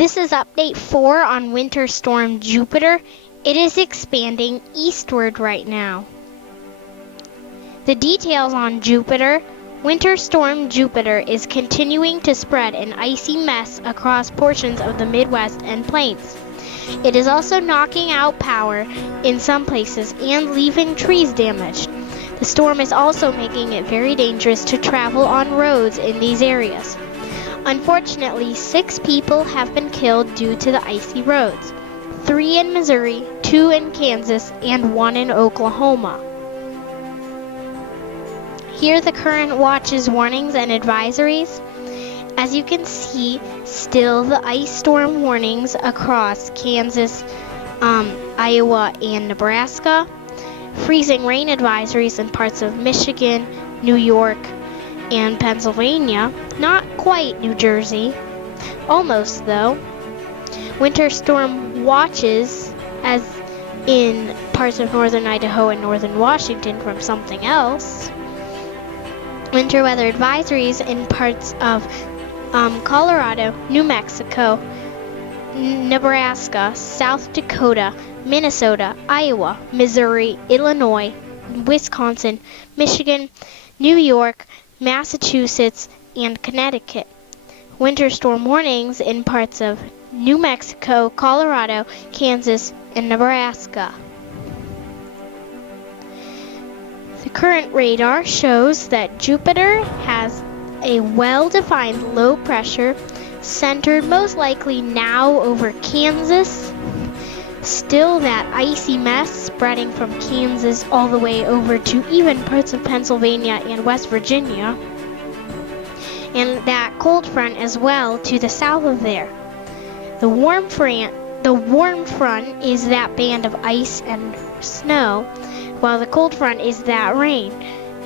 This is update 4 on Winter Storm Jupiter. It is expanding eastward right now. The details on Jupiter. Winter Storm Jupiter is continuing to spread an icy mess across portions of the Midwest and plains. It is also knocking out power in some places and leaving trees damaged. The storm is also making it very dangerous to travel on roads in these areas. Unfortunately, 6 people have been killed due to the icy roads. 3 in Missouri, 2 in Kansas, and 1 in Oklahoma. Here are the current watches, warnings, and advisories. As you can see, still the ice storm warnings across Kansas, Iowa, and Nebraska. Freezing rain advisories in parts of Michigan, New York, and Pennsylvania. Not quite New Jersey. Almost, though. Winter storm watches, as in parts of northern Idaho and northern Washington, from something else. Winter weather advisories in parts of Colorado, New Mexico, Nebraska, South Dakota, Minnesota, Iowa, Missouri, Illinois, Wisconsin, Michigan, New York, Massachusetts, and Connecticut. Winter storm warnings in parts of New Mexico, Colorado, Kansas, and Nebraska. The current radar shows that Jupiter has a well-defined low pressure centered most likely now over Kansas. Still that icy mess spreading from Kansas all the way over to even parts of Pennsylvania and West Virginia. And that cold front as well to the south of there. The warm front is that band of ice and snow, while the cold front is that rain.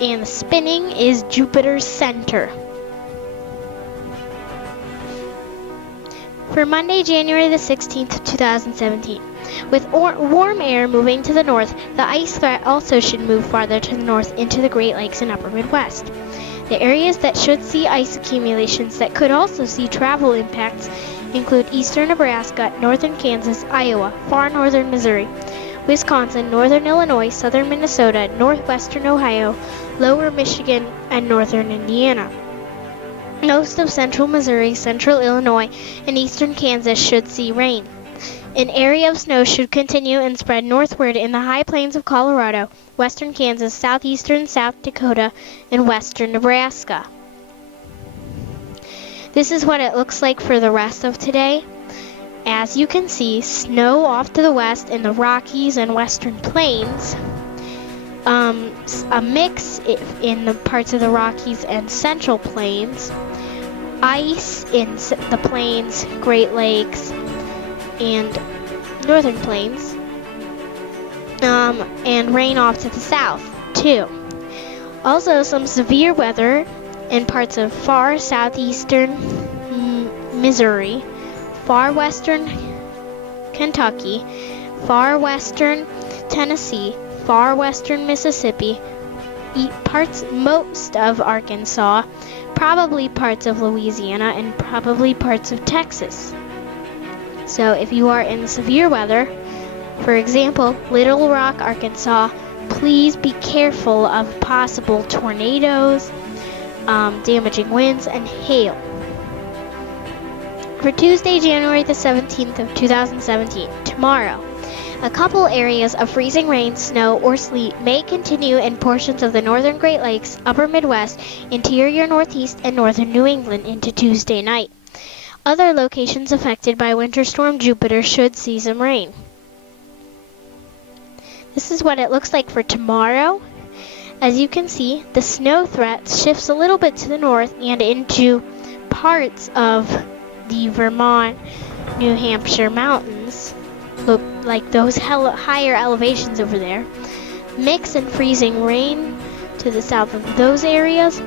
And the spinning is Jupiter's center. For Monday, January the 16th, 2017. With warm air moving to the north, the ice threat also should move farther to the north into the Great Lakes and Upper Midwest. The areas that should see ice accumulations that could also see travel impacts include eastern Nebraska, northern Kansas, Iowa, far northern Missouri, Wisconsin, northern Illinois, southern Minnesota, northwestern Ohio, lower Michigan, and northern Indiana. Most of central Missouri, central Illinois, and eastern Kansas should see rain. An area of snow should continue and spread northward in the high plains of Colorado, western Kansas, southeastern South Dakota, and western Nebraska. This is what it looks like for the rest of today. As you can see, snow off to the west in the Rockies and western plains. A mix in the parts of the Rockies and central plains. Ice in the plains, Great Lakes, and northern plains. And rain off to the south, too. Also, some severe weather in parts of far southeastern Missouri, far western Kentucky, far western Tennessee, far western Mississippi, most of Arkansas, probably parts of Louisiana, and probably parts of Texas. So if you are in severe weather, for example, Little Rock, Arkansas, please be careful of possible tornadoes, damaging winds, and hail. For Tuesday, January the 17th of 2017, tomorrow, a couple areas of freezing rain, snow, or sleet may continue in portions of the northern Great Lakes, upper Midwest, interior Northeast, and northern New England into Tuesday night. Other locations affected by Winter Storm Jupiter should see some rain. This is what it looks like for tomorrow. As you can see, the snow threat shifts a little bit to the north and into parts of the Vermont, New Hampshire mountains. Look like those higher elevations over there. Mix and freezing rain to the south of those areas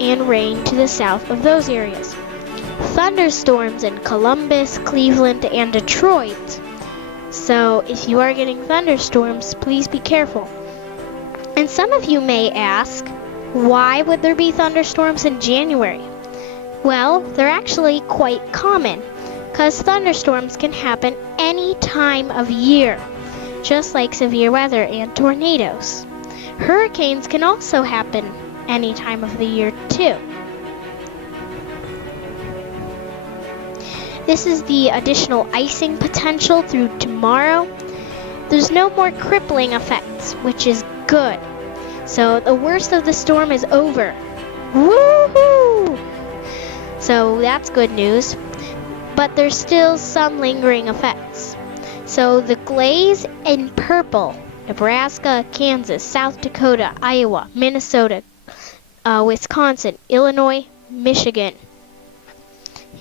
and rain to the south of those areas. Thunderstorms in Columbus, Cleveland, and Detroit. So if you are getting thunderstorms, please be careful. And some of you may ask, why would there be thunderstorms in January? Well, they're actually quite common. because thunderstorms can happen any time of year, just like severe weather and tornadoes. Hurricanes can also happen any time of the year too. This is the additional icing potential through tomorrow. There's no more crippling effects, which is good. So the worst of the storm is over. Woohoo! So that's good news. But there's still some lingering effects. So the glaze in purple, Nebraska, Kansas, South Dakota, Iowa, Minnesota, Wisconsin, Illinois, Michigan.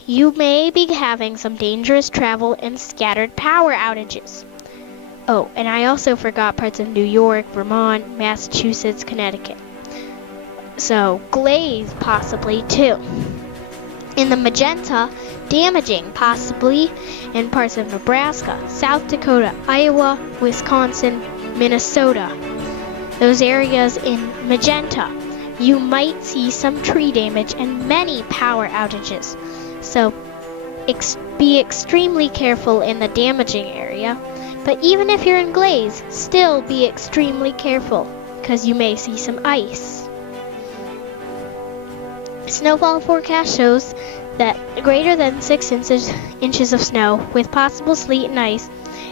You may be having some dangerous travel and scattered power outages. Oh, and I also forgot parts of New York, Vermont, Massachusetts, Connecticut. So, glaze possibly too. In the magenta, damaging possibly in parts of Nebraska, South Dakota, Iowa, Wisconsin, Minnesota. Those areas in magenta, you might see some tree damage and many power outages. So, be extremely careful in the damaging area. But even if you're in glaze, still be extremely careful, because you may see some ice. Snowfall forecast shows that greater than 6 inches of snow, with possible sleet and ice,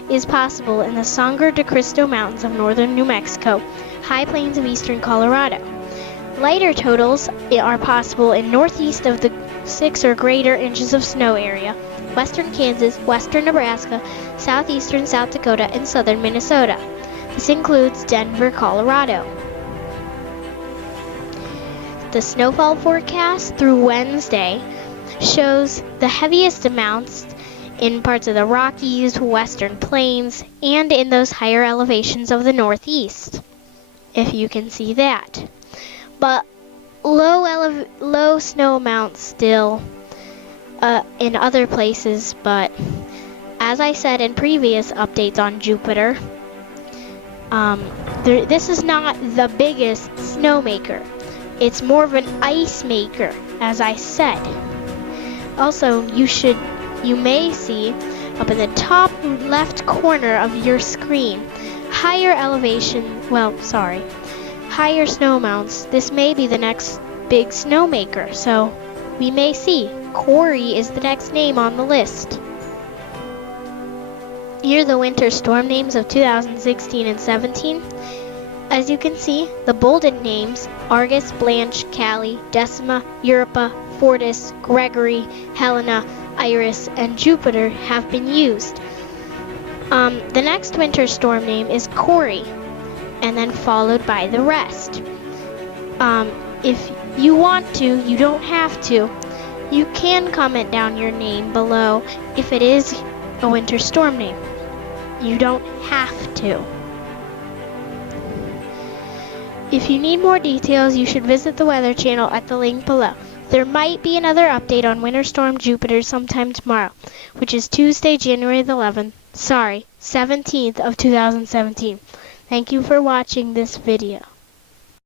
is possible in the Sangre de Cristo Mountains of northern New Mexico, high plains of eastern Colorado. Lighter totals are possible in northeast of the 6 or greater inches of snow area, western Kansas, western Nebraska, southeastern South Dakota, and southern Minnesota. This includes Denver, Colorado. The snowfall forecast through Wednesday shows the heaviest amounts in parts of the Rockies, western plains, and in those higher elevations of the northeast, if you can see that. But low snow amounts still in other places, but as I said in previous updates on Jupiter, this is not the biggest snowmaker. It's more of an ice maker, as I said. Also, you may see up in the top left corner of your screen, higher snow amounts. This may be the next big snowmaker, so we may see. Corey is the next name on the list. Here are the winter storm names of 2016 and 17. As you can see, the bolded names, Argus, Blanche, Callie, Decima, Europa, Fortis, Gregory, Helena, Iris, and Jupiter have been used. The next winter storm name is Corey, and then followed by the rest. If you want to, you don't have to. You can comment down your name below if it is a winter storm name. You don't have to. If you need more details, you should visit the Weather Channel at the link below. There might be another update on Winter Storm Jupiter sometime tomorrow, which is Tuesday, January the 17th of 2017. Thank you for watching this video.